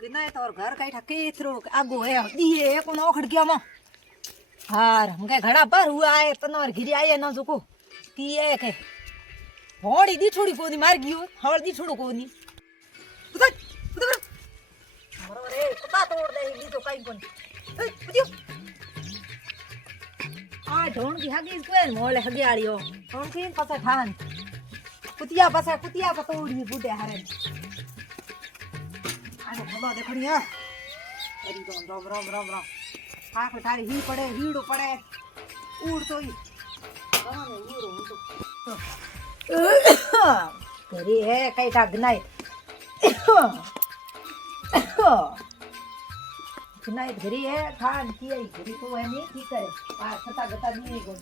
किनाए तो और घर कई ठके थरो आगो है दिए को नो खड़ गया म हार हम के घड़ा पर हुआ है तनोर घिरी आए न जोको की है के होड़ी दी छोड़ी कोनी मार गयो हड़ दी छोड़ो कोनी उधर उधर मरो रे कुत्ता तोड़ दे दी तो कई कोनी ए पुदियो आ ढोण की हगी कोई मोले हगी आलियो ढोण की पसे ठान कुतिया पतोड़ी बुडे हारे आने भलो देखणिया अरे राम राम राम राम आख थारी ही पड़े हीड़ो पड़े उड़ तो ही गाने हीड़ो तो तेरी है कई टाग नाई नाई घरी है खान की है घरी को है नहीं ठीक है आ छता गता नहीं को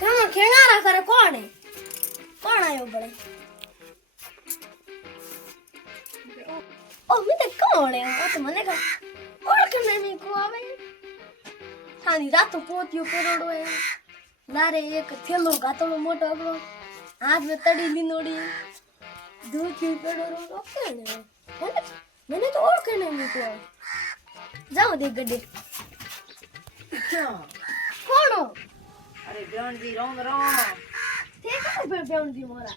कहाँ खेंगारा करे कौन है कौन आयो बड़े ओ मैं तो कौन है वो तो मने का और करने में को आवे थानी रात तो पोतियो पेरोडो है लारे एक थेलो गातलो मोटो अपनो हाथ में तड़ी लीनोड़ी दूध की पेरोडो रोके ने मैंने तो और करने में को आवे जाओ देख गड्ढे कौन हो अरे ब्यान जी राम राम ठीक है फिर ब्यान जी मोरा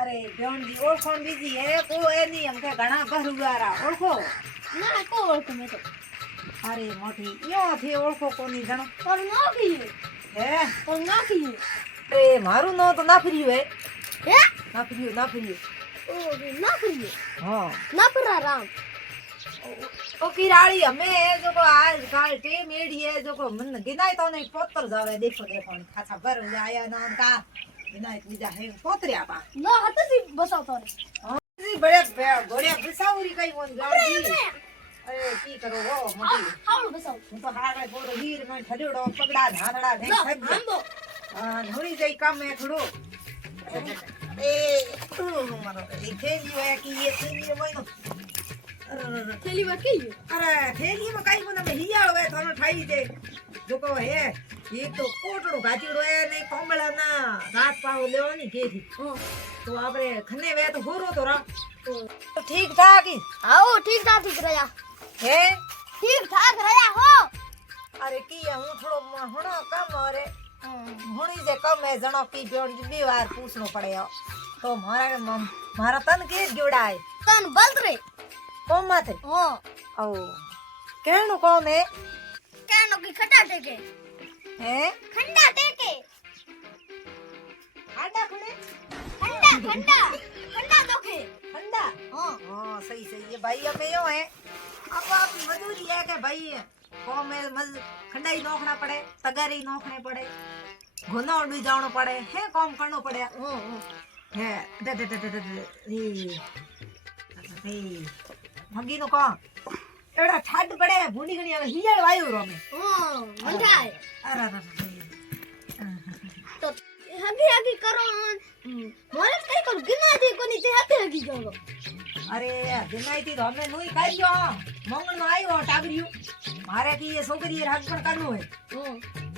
अरे ब्यान जी ओळखोण बीजी है को एनी हमके घणा बहरुगारा ओळखो ना को ओळख में तो अरे मोटी यो थी ओळखो कोनी जणो और ना की है और ना की अरे मारू नो तो ना फ्रियो है है ना फ्रियो ओ ना की हां ना पर राम ओ किराड़ी हमें जो को आज काल टे मेड़ी है जो को मन गिनाई तो नहीं पोतर जावे देखो खासा भर आया ना उनका गिनाई पूजा है पोतरिया पा ना हत सी बसाओ तो हां जी बड़े बढ़िया बिसाउरी कई कोन गाड़ी अरे की करो वो मोटी हाउ बसाओ હું તો હારે બોરો હીર માં ઠડ્યો પગડા ધાનડા ને ખડ હા નોરી જઈ કામ મે થોડો એ મારો એ થેલી હોય કે એ થેલી મોઈનો थैली में की अरे थेली में काई कोना में हियाळ वे थानो ठाई दे जोको है ये तो कोटड़ो गाजीड़ो है नहीं कोमला ना रात पाव लेवानी केथी तो आपरे खने वे तो होरो तो रा तो ठीक ठाक ही आओ ठीक ठाक रहा है ठीक ठाक रहा हो अरे की हूं थोड़ो होणो कम रे होणी जे कम है जणो की बेण बी बार पूछनो पड़े तो मारा तन के जोड़ा है तन बल्द रे कौन माथे हां ओ कहनो कौन है कहनो की खटा टेके हैं खंडा टेके आडा खणे खंडा दोखे ठंडा हां हां सही सही है भाई हमें यो है अब आपकी मजदूरी है कि भाई को में खंडाई नोखना पड़े तगारी नोखने पड़े घुनो भी जानो पड़े है काम करनो पड़े है दे दे दे दे दे भगी नो का एड़ा ठाड पड़े भूंडी गणी आवे हियाळ वायो रो में हां मंठाए अरे तो हगी करो मोरे कई को गिना दे को नीचे हगी जाओ अरे गिनाई थी तो हमें नुई काई जो मंगल में आयो टागरियो मारे की ये छोकरी हक पर करनो है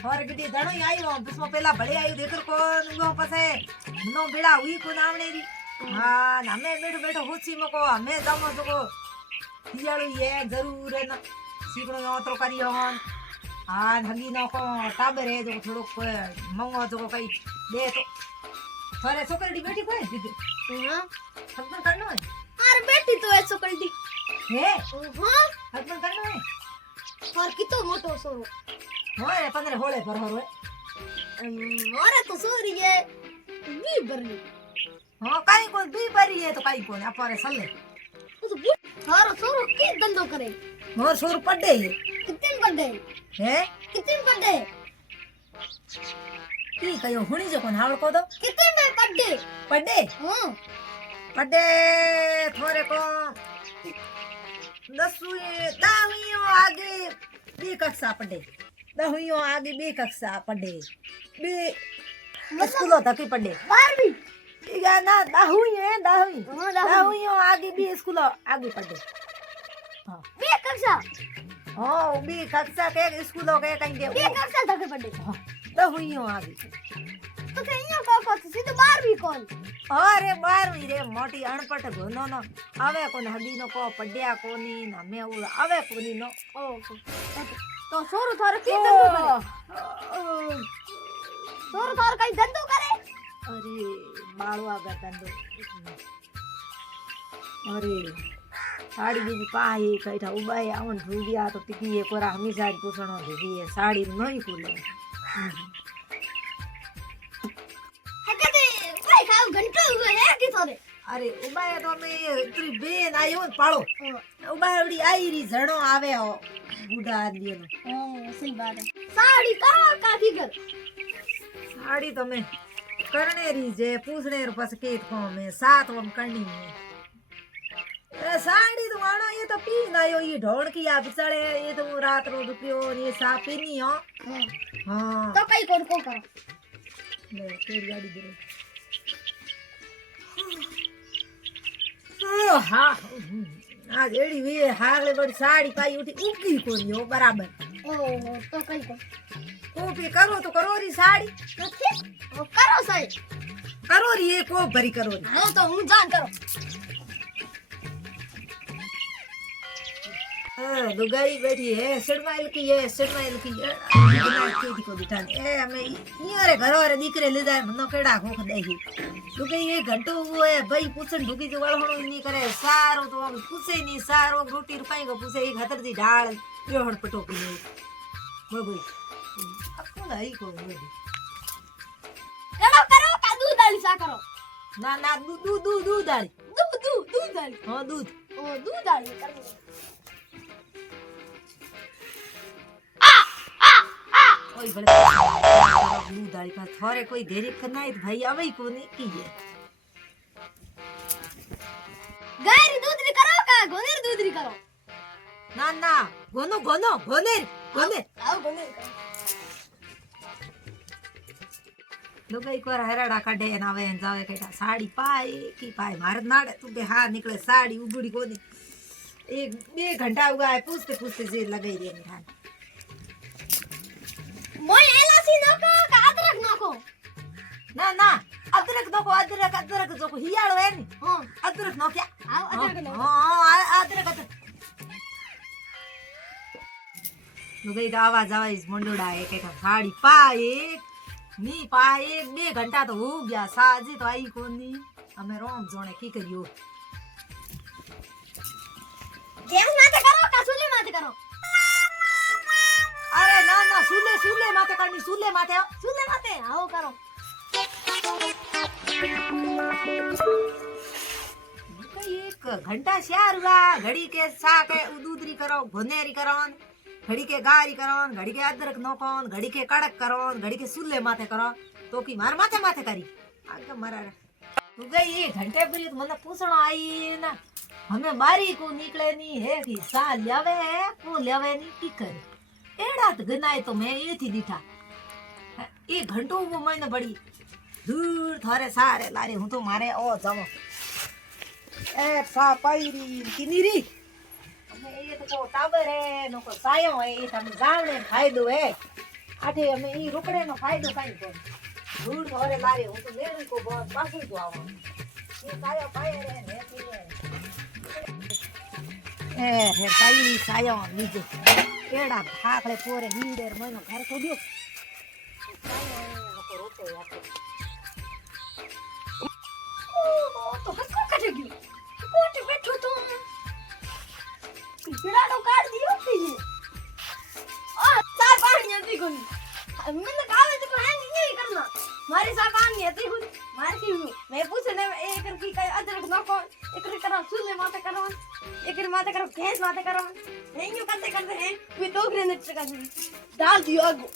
और किटी दणो ही आयो बिस्मो पहला भले आयो देकर कोन गो पसे नो बेड़ा हुई को नावणे री हां हमें बैठो बैठो होची मको हमें जामो तो हियाळो ये जरूर है ना सीकणो योतरो करियो हन हां हगी नो को टाबर है जो थोड़ो मंगो जो कई दे तो थारे छोकरी बेटी कोई दीदी हां हक पर करनो है अरे बेटी तो ऐसो कल्टी है हां हक पर करनो है पर कितो मोटो सोरो होए 15 होले पर होए मोरे तो सोरी है बी बरनी हां काई को बी बरी है तो काई को अपारे सले तो थारो सोरो के धंधो करे मोर सोर पड्डे कितने पड्डे है कितने पड्डे की कयो हुणी जो कोन हाल को दो कितने पड्डे पड्डे हां पड्डे थोरे को 10वीं आगे बी कक्षा पड्डे 10वीं आगे बी कक्षा पड्डे बी स्कूलो तक पड्डे 12वीं ठीक है ना 10वीं है 10वीं हां 10वीं आगे बी स्कूलो आगे पड्डे हां बी कक्षा हां बी कक्षा के स्कूलो के कहीं के बी कक्षा तक पड्डे तो हुई हो आगे तो कहीं का तो सीधे 12वीं कोण अरे 12वीं रे मोटी अणपट गोनो नो आवे कोने हडी नो को पड्या कोनी ना मे उ आवे कोनी नो ओहो तो सोरो थारे की धंधो करे सोरो थारे कई धंधो करे अरे बाळवा गा धंधो अरे साड़ी बीजी पाही कैठा उबाई आवन ढूगिया तो टिकी एक और हमी साड़ी पूछणो ढूगी है साड़ी नहीं खुले हकते भाई खाओ घंटो हुए है की तोरे अरे उबाई तो मैं तेरी बेन आयो पाळो उबाई उडी आई री झणो आवे हो बूढ़ा आदमी नो सही बात है साड़ी का की कर साड़ी तो मैं करने री जे पूछने रो पास केत को मैं साथ वम करनी है ए साड़ी तो आनो ये तो पी ना यो ये ढोल की आ बिचारे ये तो रात रो दुपियो ये सा पीनी हो हां तो कई कोण को करो ले तेरी गाड़ी दे हाँ आज एड़ी वी हागले बड़ी साड़ी पाई उठी उगी कोनी हो बराबर ओहो तो कई को को भी करो तो करो री साड़ी ओ करो सही करो री ये को भरी करो री हां तो हूं जान करो लुगाई बैठी है सिडमाइल की केदी को बिठान ए हमें यारे घर वाले दीकरे ले जाए मनो केड़ा खोख देही लुगाई ये घंटो वो है भाई पूछन ढुकी जो वाळहणो नहीं करे सारो तो हम पूछे नहीं सारो रोटी रुपाई को पूछे एक हतर दी ढाल योहण पटोकी ने बाबू अको लाई को करो का दूध डाली सा करो ना दूध डाली दूध डाली हां दूध ओ दूध डाली कर कोई बड़े दूध डाली का थोरे कोई देरी करना है भाई आवे को नहीं की है गाय री दूध री करो का गोनेर दूध री करो ना गोने आओ गोनेर करो लोग एक बार हराड़ा काढे नावे जावे केटा साड़ी पाए की पाए मार नाड़े तू बे हां निकले साड़ी उगड़ी कोनी एक 2 घंटा हुआ है पूछते जे लगाई रे मिठान मोय एलासी नको का अदरक नको ना अदरक जो को हियाळो है नी हां अदरक नो क्या आओ अदरक नको हां अदरक लोग एक आवाज इस मंडोड़ा है केटा साड़ी पाए नी पाए 2 घंटा तो हो गया साजी तो आई कोनी हमें रोम जोने की करियो गैस माथे करो का चूल्हे माथे करो अरे ना सुले माथे करनी सुले माथे आओ करो एक घंटा श्यार हुआ घड़ी के सा के दूधरी करो घोनेरी करोन घड़ी के गारी करोन घड़ी के अदरक नोकोन घड़ी के कड़क करोन घड़ी के सुले माथे करो तो की मार माथे करी आगे मारा तू गई ये घंटे पूरी तो મને પૂછણો आई ना हमें मारी को निकले नहीं है कि सा लेवे है को लेवे नहीं की करे एड़ा तो गनाए तो मैं ये थी दीठा एक घंटो वो मैंने बड़ी दूर थारे सारे लारे हूं तो मारे ओ जाओ ए सा पाईरी किनीरी हमें ये तो को टाबर है नो को सायो है ये हम जाने फायदो है आठे हमें ये रुकड़े नो फायदो काई को दूर थारे लारे हूं तो मेरे को बहुत पासू तो आवो ये सायो पाए रे ने हे पाईरी सायो नीचे केड़ा भाखले पोरे हीडेर मनो घर को दियो नको रोतो यार ओ तो हको कटे गयो कोटे बैठो तो पिछड़ाड़ो काट दियो पीछे आ सार पानी आती कोनी मैंने कहा तो है नहीं करना मारी सा पानी आती कोनी मारती हूं मैं पूछने एक की का अदरक नको एक करा सुले माथे करो एक माथे करो गैस माथे करो नहीं यूं करते हैं वे दो ग्रेनेड चका डाल दियो आगो